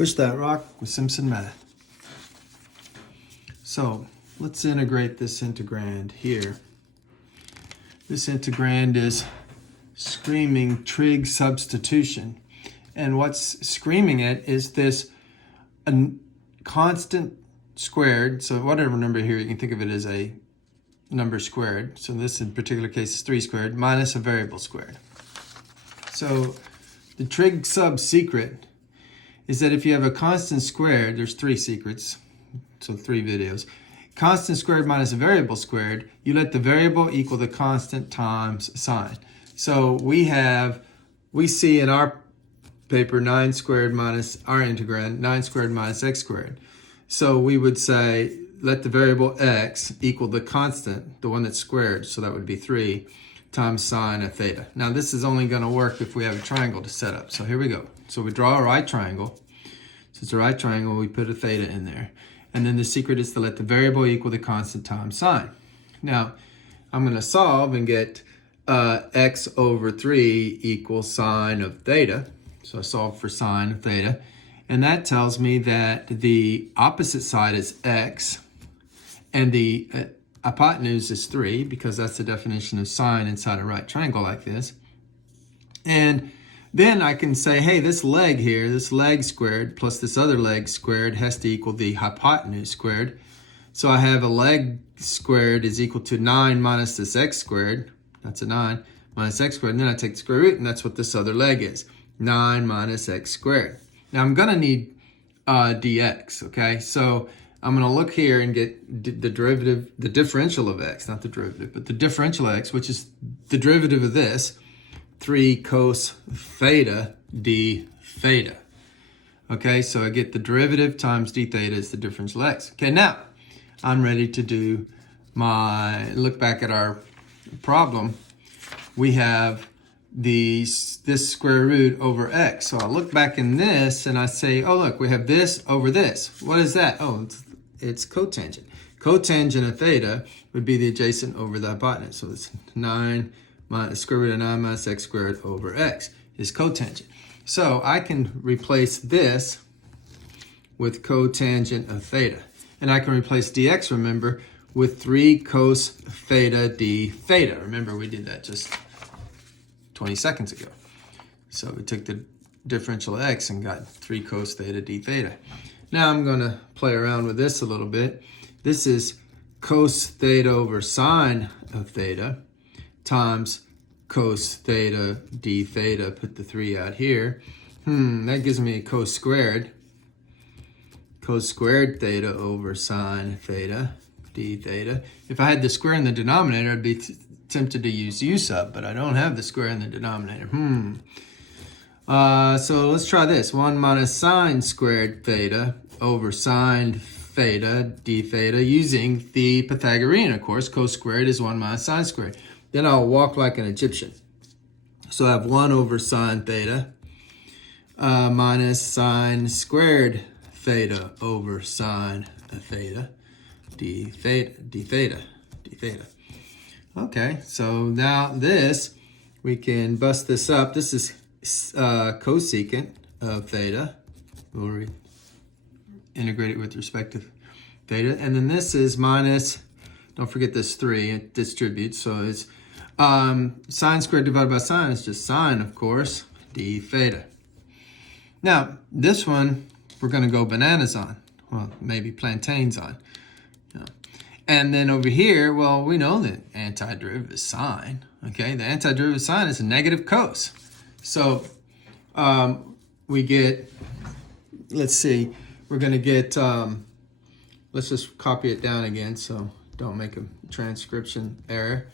Push that rock with Simpson math. So let's integrate this integrand here. This integrand is screaming trig substitution. And what's screaming it is this constant squared. So whatever number here, you can think of it as a number squared. So this in particular case is 3 squared minus a variable squared. So the trig sub secret is that if you have a constant squared, there's 3 secrets, so 3 videos. Constant squared minus a variable squared, you let the variable equal the constant times sine. So we see in our paper 9 squared minus our integrand, 9 squared minus x squared. So we would say let the variable x equal the constant, the one that's squared, so that would be 3, times sine of theta. Now this is only going to work if we have a triangle to set up. So here we go. So we draw a right triangle. So it's a right triangle, we put a theta in there. And then the secret is to let the variable equal the constant times sine. Now I'm going to solve and get x over 3 equals sine of theta. So I solve for sine of theta. And that tells me that the opposite side is x and the hypotenuse is 3, because that's the definition of sine inside a right triangle like this. And then I can say, hey, this leg here, this leg squared plus this other leg squared has to equal the hypotenuse squared. So I have a leg squared is equal to 9 minus this x squared. That's a 9 minus x squared. And then I take the square root, and that's what this other leg is. 9 minus x squared. Now I'm going to need dx, okay? So I'm going to look here and get the derivative, the differential of x, not the derivative, but the differential of x, which is the derivative of this, 3 cos theta d theta. Okay, so I get the derivative times d theta is the differential x. Okay, now I'm ready to do look back at our problem. We have this square root over x. So I look back in this and I say, oh look, we have this over this. What is that? Oh, it's cotangent. Cotangent of theta would be the adjacent over the hypotenuse. So it's 9 minus square root of 9 minus x squared over x is cotangent. So I can replace this with cotangent of theta. And I can replace dx, remember, with 3 cos theta d theta. Remember, we did that just 20 seconds ago. So we took the differential of x and got 3 cos theta d theta. Now I'm going to play around with this a little bit. This is cos theta over sine of theta times cos theta d theta. Put the 3 out here. That gives me a cos squared. Cos squared theta over sine theta d theta. If I had the square in the denominator, I'd be tempted to use u sub, but I don't have the square in the denominator. So let's try this. 1 minus sine squared theta over sine theta d theta using the Pythagorean, of course. Cos squared is 1 minus sine squared. Then I'll walk like an Egyptian. So I have 1 over sine theta minus sine squared theta over sine theta d theta d theta d theta. Okay, so now this, we can bust this up. This is cosecant of theta. We'll integrate it with respect to theta. And then this is minus, don't forget this 3, it distributes. So it's sine squared divided by sine is just sine, of course, d theta. Now, this one, we're going to go bananas on. Well, maybe plantains on. And then over here, well, we know that antiderivative is sine, okay? The antiderivative of sine is a negative cos. So we get, let's see, we're going to get, let's just copy it down again so don't make a transcription error.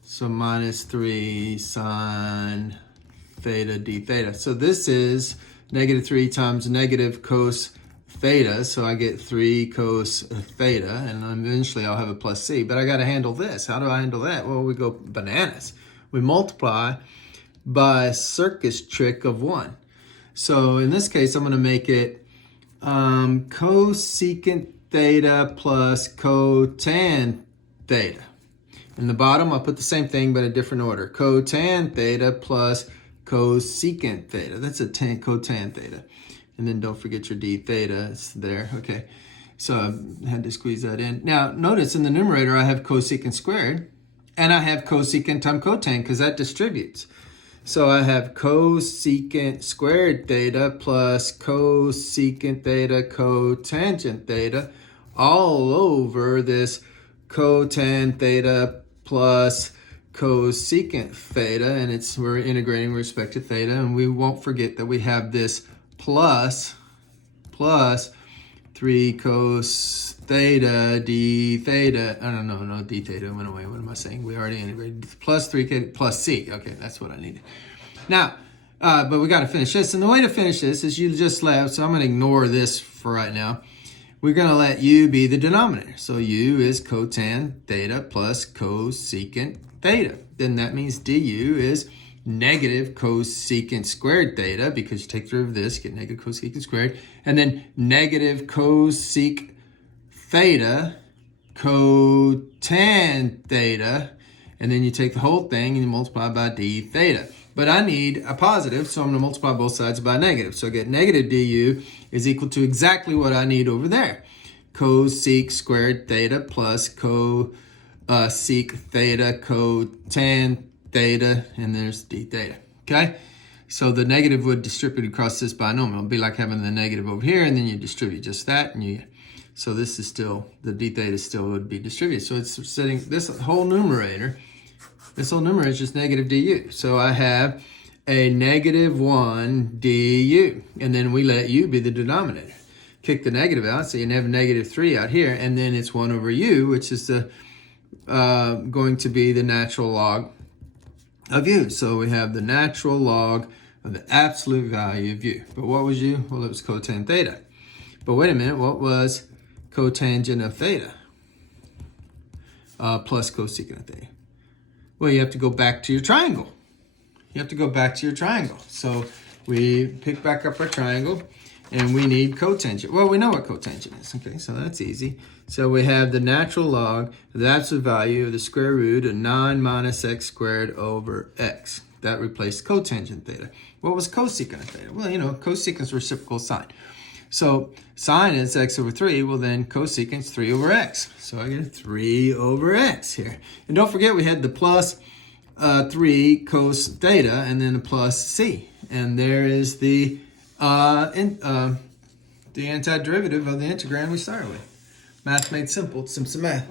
So minus 3 sine theta d theta. So this is negative 3 times negative cos theta, so I get 3 cos theta, and eventually I'll have a plus c. But I got to handle this. How do I handle that? Well, we go bananas. We multiply by a circus trick of 1. So in this case, I'm going to make it cosecant theta plus cotan theta. In the bottom, I'll put the same thing, but a different order. Cotan theta plus cosecant theta. That's a cotan theta. And then don't forget your d theta. It's there. Okay. So I had to squeeze that in. Now, notice in the numerator, I have cosecant squared. And I have cosecant times cotangent because that distributes. So I have cosecant squared theta plus cosecant theta cotangent theta all over this cotan theta plus cosecant theta, and we're integrating with respect to theta, and we won't forget that we have this plus 3 cos theta d theta. Oh, no, d theta went away. What am I saying? We already integrated. Plus 3k plus c. Okay, that's what I needed. Now, but we got to finish this, and the way to finish this is you just let, so I'm going to ignore this for right now. We're going to let u be the denominator. So u is cotan theta plus cosecant theta. Then that means du is negative cosecant squared theta, because you take the derivative of this, get negative cosecant squared, and then negative cosec theta cotan theta, and then you take the whole thing and you multiply by d theta. But I need a positive, so I'm going to multiply both sides by negative. So I get negative du is equal to exactly what I need over there. Cosec squared theta plus cosec theta cotan theta, and there's d theta. Okay? So the negative would distribute across this binomial. It'd be like having the negative over here, and then you distribute just that, and so this is still, the d theta still would be distributed. So it's setting this whole numerator. This whole numerator is just negative du. So I have a negative 1 du. And then we let u be the denominator. Kick the negative out, so you have negative 3 out here. And then it's 1 over u, which is the going to be the natural log of u. So we have the natural log of the absolute value of u. But what was u? Well, it was cotan theta. But wait a minute, what was cotangent of theta? Plus cosecant of theta. Well, you have to go back to your triangle. You have to go back to your triangle. So we pick back up our triangle, and we need cotangent. Well, we know what cotangent is. Okay, so that's easy. So we have the natural log of the absolute value of the square root of 9 minus x squared over x. That replaced cotangent theta. What was cosecant of theta? Well, cosecant is reciprocal sine. So sine is x over 3. Well, then cosecant is 3 over x. So I get 3 over x here. And don't forget we had the plus 3 cos theta and then a plus c. And there is the antiderivative of the integrand we started with. Math made simple. It's Simpson math.